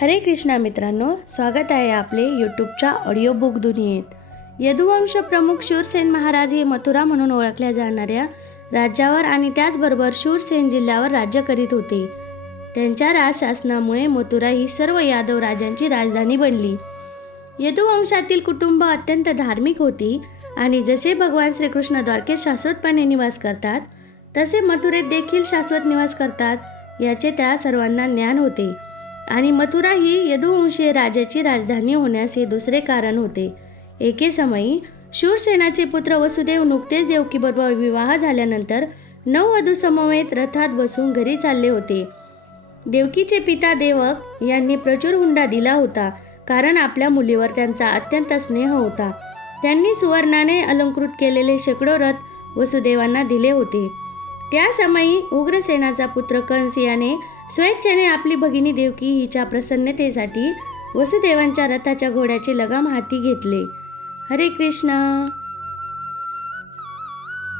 हरे कृष्णा मित्रांनो, स्वागत आहे आपले यूट्यूबच्या ऑडिओ बुक दुनियेत। यदुवंश प्रमुख शूरसेन महाराज हे मथुरा म्हणून ओळखल्या जाणाऱ्या राज्यावर आणि त्याचबरोबर शूरसेन जिल्ह्यावर राज्य करीत होते। त्यांच्या राजशासनामुळे मथुरा ही सर्व यादव राजांची राजधानी बनली। यदुवंशातील कुटुंब अत्यंत धार्मिक होती आणि जसे भगवान श्रीकृष्ण द्वारकेत शाश्वतपणे निवास करतात तसे मथुरेत देखील शाश्वत निवास करतात याचे त्या सर्वांना ज्ञान होते आणि मथुरा ही यदुवंशीय राजाची राजधानी होण्यास हे दुसरे कारण होते। एके समयी शूरसेनाचे पुत्र वसुदेव नुकतेच देवकीबरोबर विवाह झाल्यानंतर नववधू समवेत रथात बसून घरी चालले होते। देवकीचे पिता देवक यांनी प्रचूर हुंडा दिला होता, कारण आपल्या मुलीवर त्यांचा अत्यंत स्नेह होता। त्यांनी सुवर्णाने अलंकृत केलेले शेकडो रथ वसुदेवांना दिले होते। त्या समयी उग्रसेनाचा पुत्र कंस याने स्वेच्छेने आपली भगिनी देवकी हिच्या प्रसन्नतेसाठी वसुदेवांच्या रथाच्या घोड्याचे लगाम हाती घेतले। हरे कृष्ण।